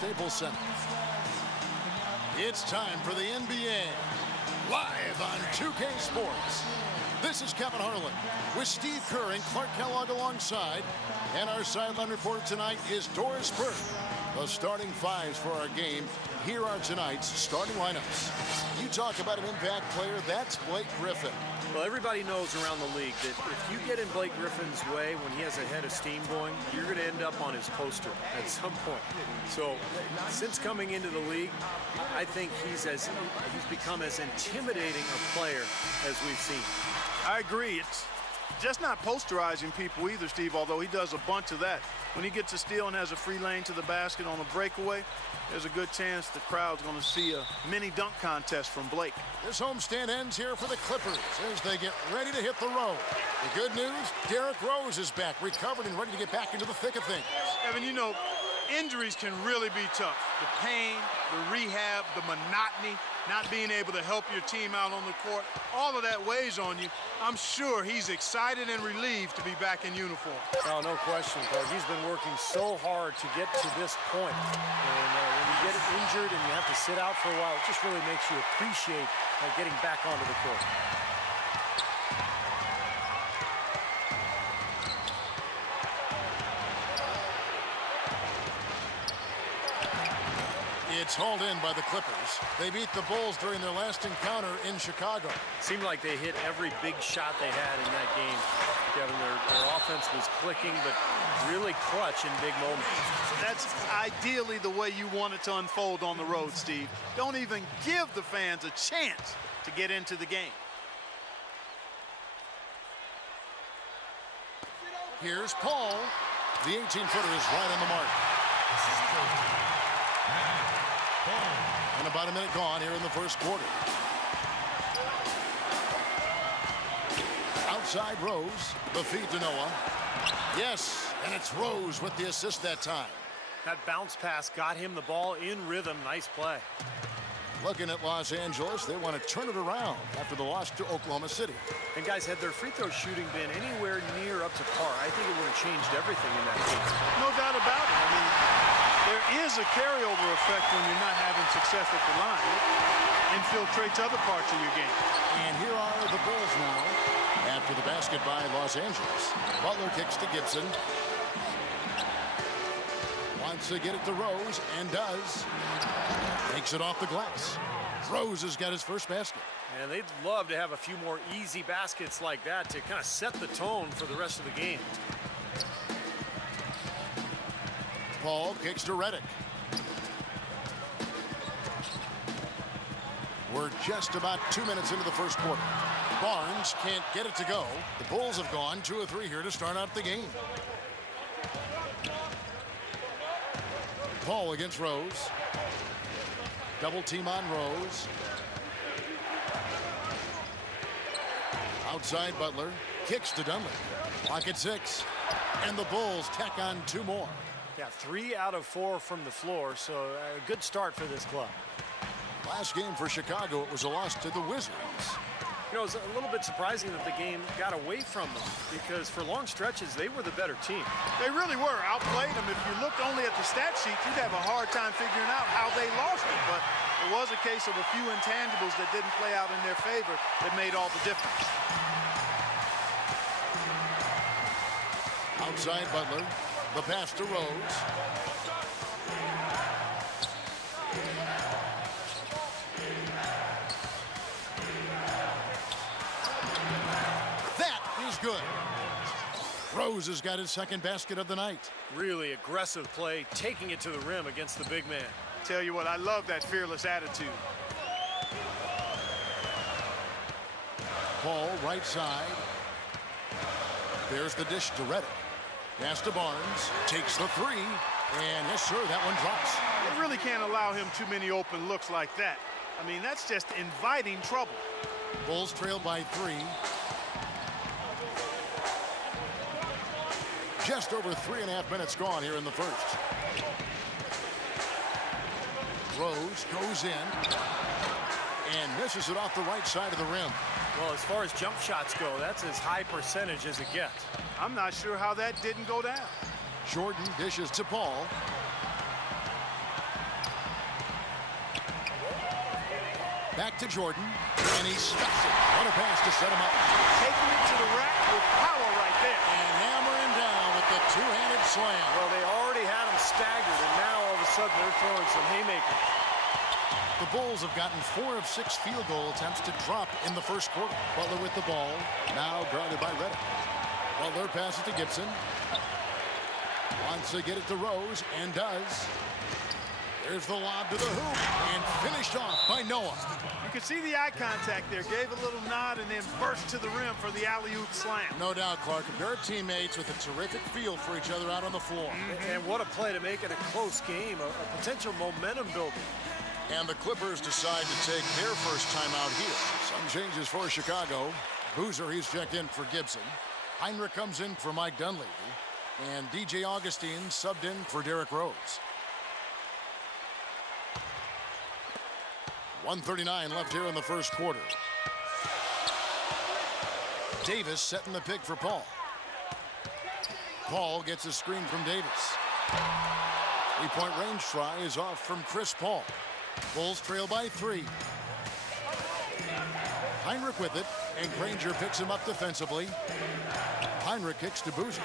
Staples Center. It's time for the NBA, live on 2K Sports. This is Kevin Harlan with Steve Kerr and Clark Kellogg alongside. And our sideline reporter tonight is Doris Burke. The starting fives for our game. Here are tonight's starting lineups. You talk about an impact player, that's Blake Griffin. Well, everybody knows around the league that if you get in Blake Griffin's way when he has a head of steam going, you're going to end up on his poster at some point. So, since coming into the league, I think he's become as intimidating a player as we've seen. I agree. It's just not posterizing people either, Steve, although he does a bunch of that. When he gets a steal and has a free lane to the basket on a breakaway, there's a good chance the crowd's going to see a mini dunk contest from Blake. This homestand ends here for the Clippers as they get ready to hit the road. The good news, Derrick Rose is back, recovered and ready to get back into the thick of things. Evan, you know, injuries can really be tough. The pain, the rehab, the monotony, not being able to help your team out on the court, all of that weighs on you. I'm sure he's excited and relieved to be back in uniform. Oh, no question, Clark. He's been working so hard to get to this point. And when you get injured and you have to sit out for a while, it just really makes you appreciate getting back onto the court. It's hauled in by the Clippers. They beat the Bulls during their last encounter in Chicago. Seemed like they hit every big shot they had in that game. Kevin, their offense was clicking, but really clutch in big moments. That's ideally the way you want it to unfold on the road, Steve. Don't even give the fans a chance to get into the game. Here's Paul. The 18-footer is right on the mark. And about a minute gone here in the first quarter. Outside Rose, the feed to Noah. Yes, and it's Rose with the assist that time. That bounce pass got him the ball in rhythm. Nice play. Looking at Los Angeles, they want to turn it around after the loss to Oklahoma City. And guys, had their free throw shooting been anywhere near up to par, I think it would have changed everything in that game. No doubt about it. I mean, there is a carryover effect when you're not having success at the line. It infiltrates other parts of your game. And here are the Bulls now. After the basket by Los Angeles. Butler kicks to Gibson. Wants to get it to Rose, and does. Takes it off the glass. Rose has got his first basket. And they'd love to have a few more easy baskets like that to kind of set the tone for the rest of the game. Paul kicks to Redick. We're just about 2 minutes into the first quarter. Barnes can't get it to go. The Bulls have gone 2 of 3 here to start out the game. Paul against Rose. Double team on Rose. Outside Butler. Kicks to Dunley. Clock at 6. And the Bulls tack on 2 more. Yeah, 3 out of 4 from the floor, so a good start for this club. Last game for Chicago, it was a loss to the Wizards. You know, it was a little bit surprising that the game got away from them because for long stretches, they were the better team. They really were. Outplayed them. If you looked only at the stat sheet, you'd have a hard time figuring out how they lost it. But it was a case of a few intangibles that didn't play out in their favor that made all the difference. Outside Butler. The pass to Rose. That is good. Rose has got his second basket of the night. Really aggressive play, taking it to the rim against the big man. Tell you what, I love that fearless attitude. Paul, right side. There's the dish to Redick. Pass to Barnes. Takes the 3. And yes, sir, that one drops. They really can't allow him too many open looks like that. I mean, that's just inviting trouble. Bulls trail by 3. Just over 3.5 minutes gone here in the first. Rose goes in and misses it off the right side of the rim. Well, as far as jump shots go, that's as high percentage as it gets. I'm not sure how that didn't go down. Jordan dishes to Paul. Back to Jordan, and he stuffs it. What a pass to set him up. Taking it to the rack with power right there. And hammering down with the two-handed slam. Well, they already had him staggered, and now all of a sudden they're throwing some haymakers. The Bulls have gotten 4 of 6 field goal attempts to drop in the first quarter. Butler with the ball, now guarded by Reddick. Butler passes to Gibson. Wants to get it to Rose, and does. There's the lob to the hoop, and finished off by Noah. You could see the eye contact there. Gave a little nod and then burst to the rim for the alley-oop slam. No doubt, Clark. They're teammates with a terrific feel for each other out on the floor. And what a play to make it a close game, a potential momentum builder. And the Clippers decide to take their first time out here. Some changes for Chicago. Boozer, he's checked in for Gibson. Heinrich comes in for Mike Dunleavy. And DJ Augustine subbed in for Derrick Rose. 1:39 left here in the first quarter. Davis setting the pick for Paul. Paul gets a screen from Davis. Three-point range try is off from Chris Paul. Bulls trail by 3. Heinrich with it, and Granger picks him up defensively. Heinrich kicks to Boozer.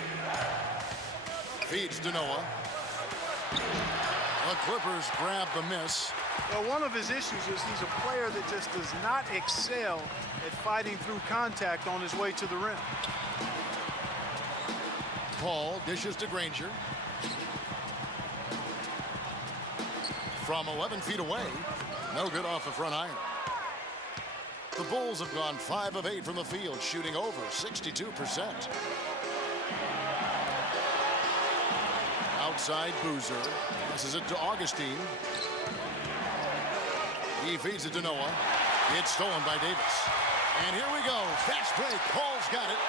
Feeds to Noah. The Clippers grab the miss. Well, one of his issues is he's a player that just does not excel at fighting through contact on his way to the rim. Paul dishes to Granger. From 11 feet away, no good off the front iron. The Bulls have gone 5 of 8 from the field, shooting over 62%. Outside Boozer. Passes it to Augustine. He feeds it to Noah. It's stolen by Davis. And here we go. Fast break. Paul's got it.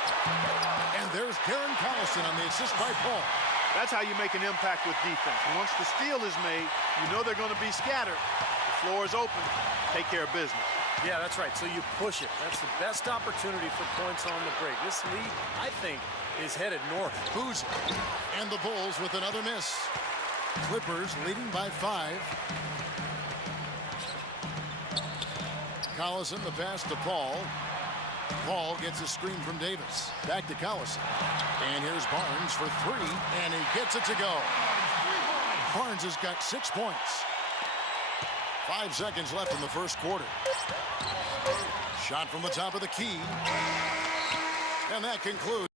And there's Darren Collison on the assist by Paul. That's how you make an impact with defense. Once the steal is made, you know they're going to be scattered. The floor is open. Take care of business. Yeah, that's right. So you push it. That's the best opportunity for points on the break. This lead, I think, is headed north. Boozer and the Bulls with another miss. Clippers leading by 5. Collison, the pass to Paul. Paul gets a screen from Davis. Back to Collison. And here's Barnes for 3, and he gets it to go. Barnes has got 6 points. 5 seconds left in the first quarter. Shot from the top of the key. And that concludes.